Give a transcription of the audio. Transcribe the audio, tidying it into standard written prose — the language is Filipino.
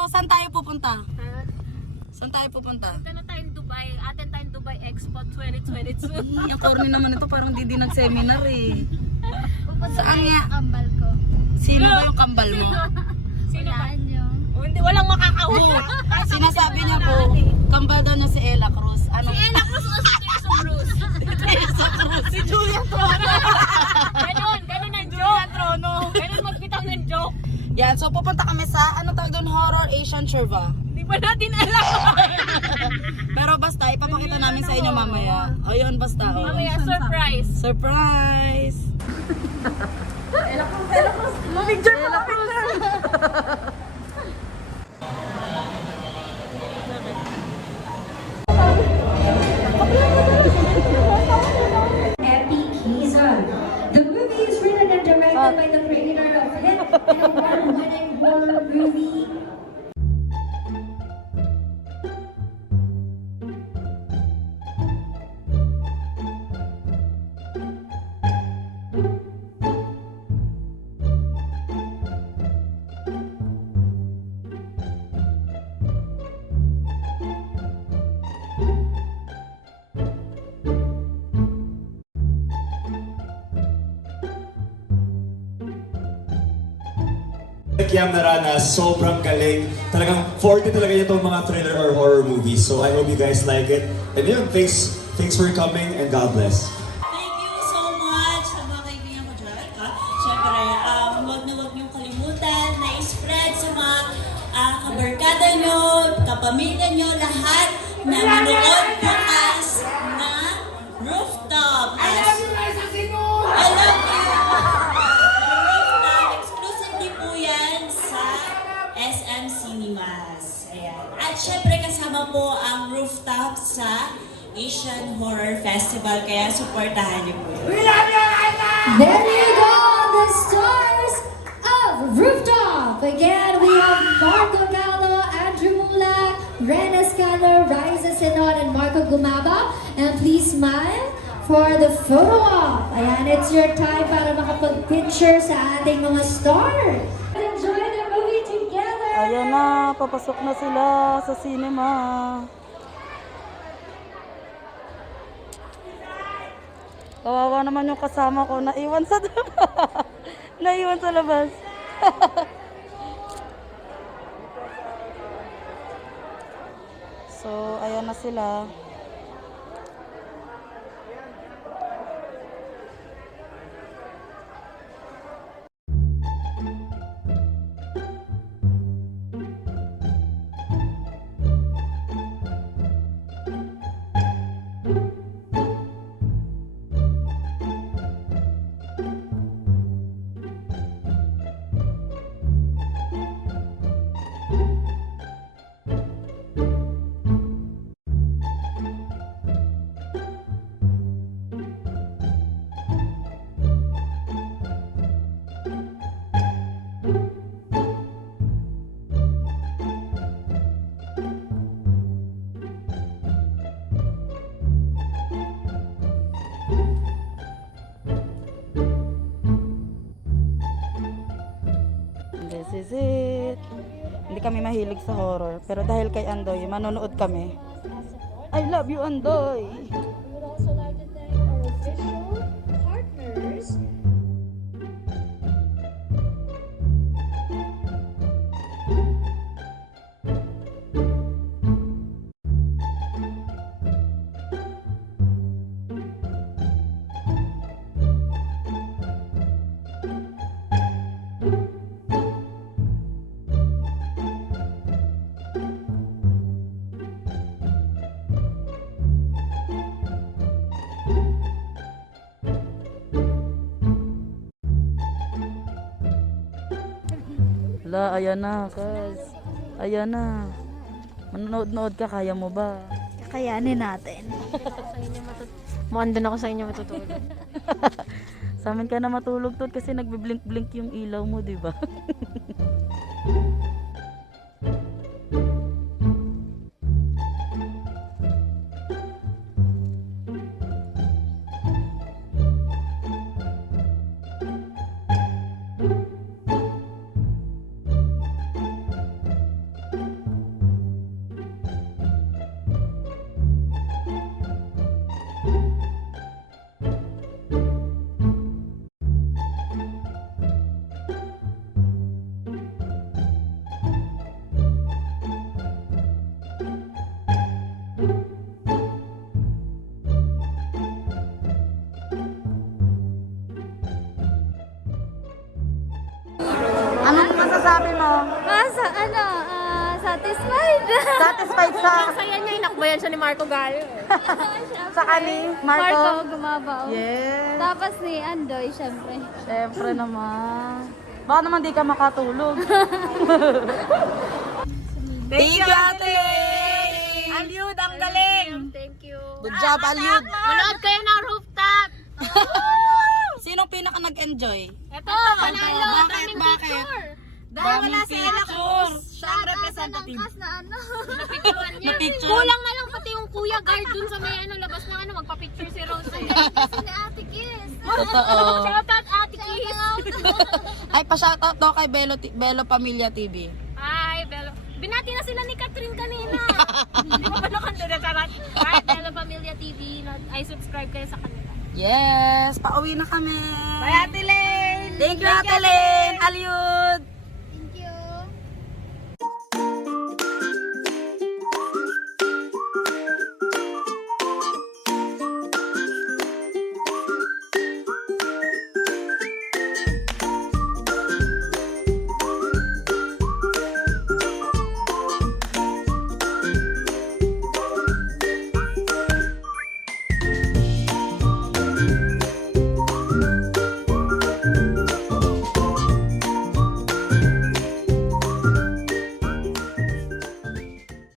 So, saan tayo pupunta? Saan tayo pupunta? Punta na tayong Dubai. Atin tayong Dubai Expo 2022. Yung corny naman ito, parang di nag-seminar eh. Saan nga? Kambal ko. Sino ba yung kambal mo? Sino ba? Walaan nyo. Hindi, walang makakahuli. Sinasabi niya po, kambal daw niya si Ella Cruz. Ano? Si Ella Cruz o si Tirso Cruz? Teresa Cruz. Si Julia Trono. Ganun ang joke. Trono. Ganun magbitaw ng joke. Yan, so pupunta kami sa, ano tawag doon, Horror Asian Churva. Hindi pa natin alam. Pero basta, ipapakita namin sa inyo mamaya. O yun, basta. O. Mamaya, surprise. Surprise! Picture mo na picture. Epi Kizan. The movie is written and directed by the creator of hit and award-winning horror movie Kiam Naranas, sobrang galing. Talagang 40 talaga itong mga thriller or horror movies. So I hope you guys like it. And yun, thanks for coming and God bless. Thank you so much sa mga kaibigan ko dyan. Siyempre, huwag na huwag niyong kalimutan na i-spread sa mga kabarkada nyo, kapamilya nyo, lahat na manood bukas na Rooftop. I love you, Liza Sino! I love you! Rooftop, exclusively po yan sa SM Cinemas. Ayan. At syempre kasama po ang Rooftop sa Asian Horror Festival, kaya supportahan niyo po. There you go, the stars of Rooftop. Again, we have Marco Gallo, Andrew Mulak, Ren Escalo, Riza Senod, and Marco Gumaba. And please smile for the photo op. Ayan, it's your time para makapag-picture sa ating mga stars. Enjoy the movie together. Ayan na, papasok na sila sa cinema. Kawawa naman yung kasama ko, naiwan sa naiwan sa labas. So, ayan na sila. This is it. Hindi kami mahilig sa horror, pero dahil kay Andoy, manonood kami. I love you, Andoy! We would also like to thank our official partners. Wala, ayan na, Kaz. Ayan na. Manonood-nood ka, kaya mo ba? Kakayanin natin. Mukhang doon ako sa inyo matutulog. Sa amin ka na matulog, Tod, kasi nagbiblink-blink yung ilaw mo, di ba? masasabi mo? Satisfied. Satisfied sa Saya niya, inakbayan siya ni Marco Gallo. sa kani, Marco Marco? Gumabaw. Yes. Tapos ni Andoy, syempre. Siyempre naman. Baka naman di ka makatulog. Thank you, Ate! Alyud, ang galing! Thank you. Good job, Alyud. Manood kayo ng rooftop! Sinong pinaka nag-enjoy? Ito, panalo! Bakit? Bakit? Dahil wala si Ella Cruz. Siya ang representative. Napicturean niya. Kulang na lang pati yung kuya guard dun sa may labas ng magpa-picture si Rose. Si Ate Kiss. Totoo. Shoutout Ate Kiss! Ay, pa-shoutout daw kay Belo Pamilya TV. Hi, Belo. Binati na sila ni Catherine kanina. Hindi mo ba nakanta na charot? Hi, Belo Pamilya TV. Ay, subscribe kayo sa kanila. Yes! Pauwi na kami! Bye, Ate Lane! Thank you, Ate Lane! Alyud!